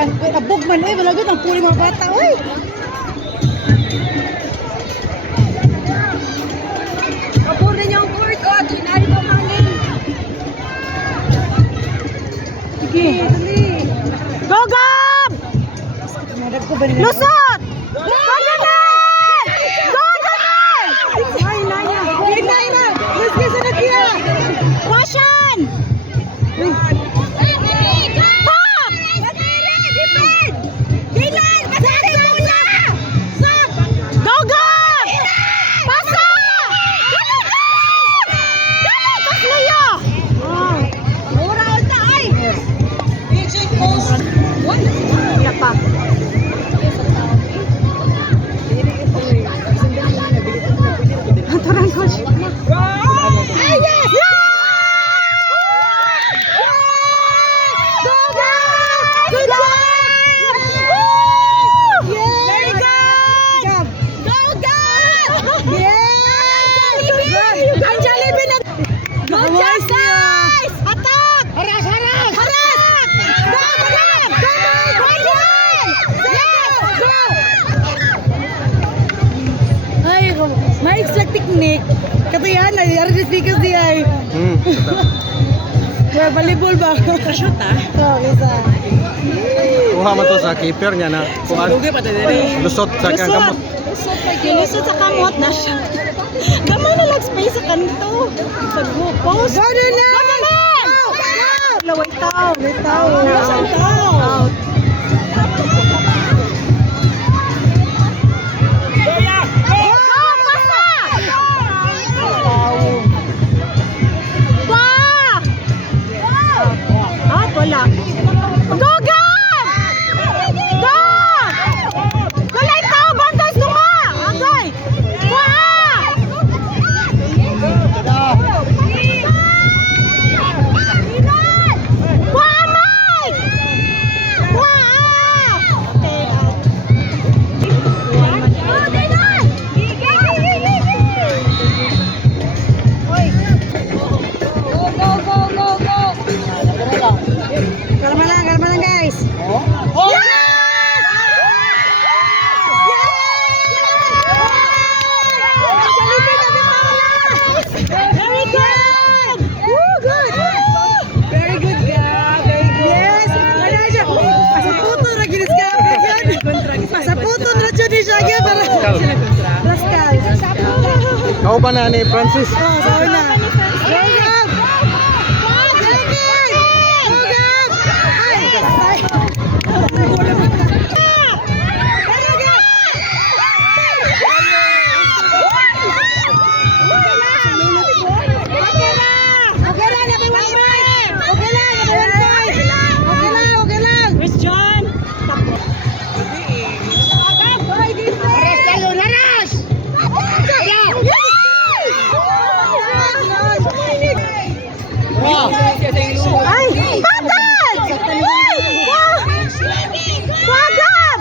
Abog man eh, wala ang puli mga bata, oy. Abog na niyo ang workout, hinari mo hangin. Sige, dali. Go, Gab! Lusot! Go, Janel! Go, Janel! Ay, naya. Ay, naya. Let's get sa nakiya. Roshan! Pop! Defend! Dylan! Masakit mo niya! Go, Gab! Pasa! Dali, Gab! Dali, Kasliya! Mura unta, ay! Wala pa. Turang coach. Ay, yes! Go, guys! Good job! Very good! Go, guys! Yes! Ang Jollibee na... Good job, guys! Attack! Haras! Haras! Haras! Go, Madam! Go, Madam! Yes! Go! Ay, may exact technique. Katayan na, yari di speakers di ay. Well, volleyball ba? Shoot ah? Oo, isa. Kuha mo to sa keeper niya na kuhan. Lusot sa kamot. Lusot sa kamot na siya. Gamay na lang space sa kanto. Sa post. Gano'n na! Laway tao. May tao. Nasaan tao? Out. Wala. Go, Gab! Go! Galay tao, bantay suma! Agay! Wah! Wah, Mike! Wah! Kalma lang guys. Very good! Woo, good! Very good, Gab. Very good. Yes. Asa puto na ginis ka. Asa puto na dyan siya. Para. Rascal. Kau ba na ni Francis? Oh, sorry na. Go, Gab. Ay! Batad! Wagab!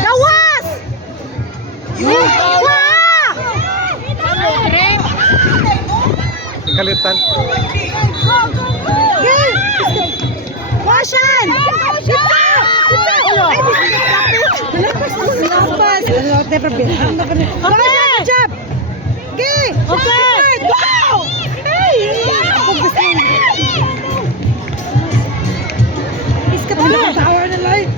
Gawas! Wah! Ikalitan. Washan! Never been. Okay, good job. Okay. Okay. Go. Hey. Iska pa ng tower na light.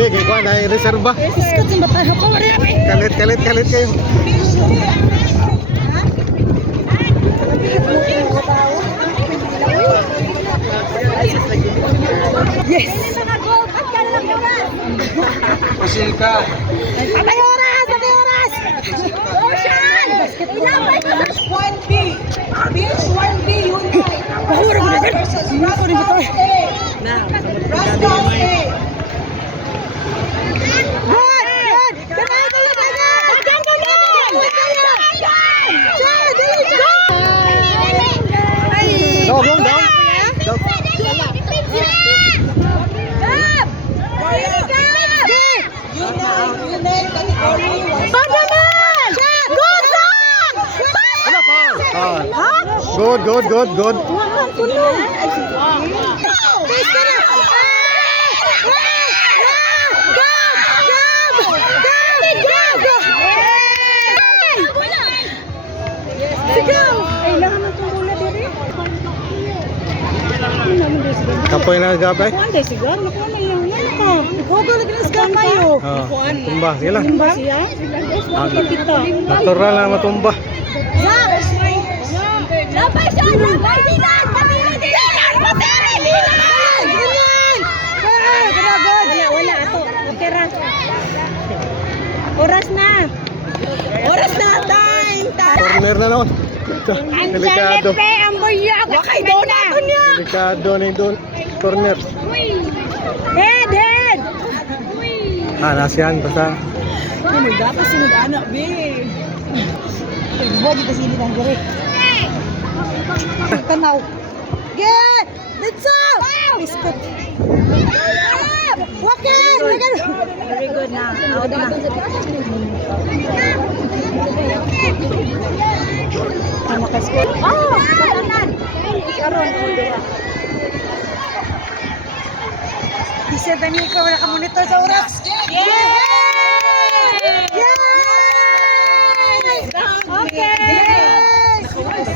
Hindi, kaya na reserva. Iskot sa mata ko, marami. Kalit kayo. Yes! Pusil ka. Patay oras! Patay oras! Ocean! Squad B. Beach 1B unit. Pahura ko na dyan. Versus Ako rin ba ito? Rascal A. Good! Good! Kanain ka lang agad! Agad! Down, down, down. Unit category was Good. Kapoy na gabay. Kuan sigar, nakuha na yung ka. Hugo lagi na sigar kayo. Tumba, sige lang. Ba siya? Kita. Natural na matumba. Labay siya! Labay! Dinan! Patira! Dinan! Patira! Dinan! Dinan! Kadagod! Wala. Ato. Okay ra. Oras na. Oras na. Time! Corner na naman. Delikado. Ang buyak! Wakay doon na! Delikado na yung corner. Head! Nasihan basta. dapat sunod anak, B. Huwag kasi hindi ng gari. Tanaw. Get! Let's go! Biskot. Wakay! Very good na. Out na. Ano ka school? Oh! Sa kanan! Karon. Isa ba niyo ikaw na monitor sa oras? Yeah!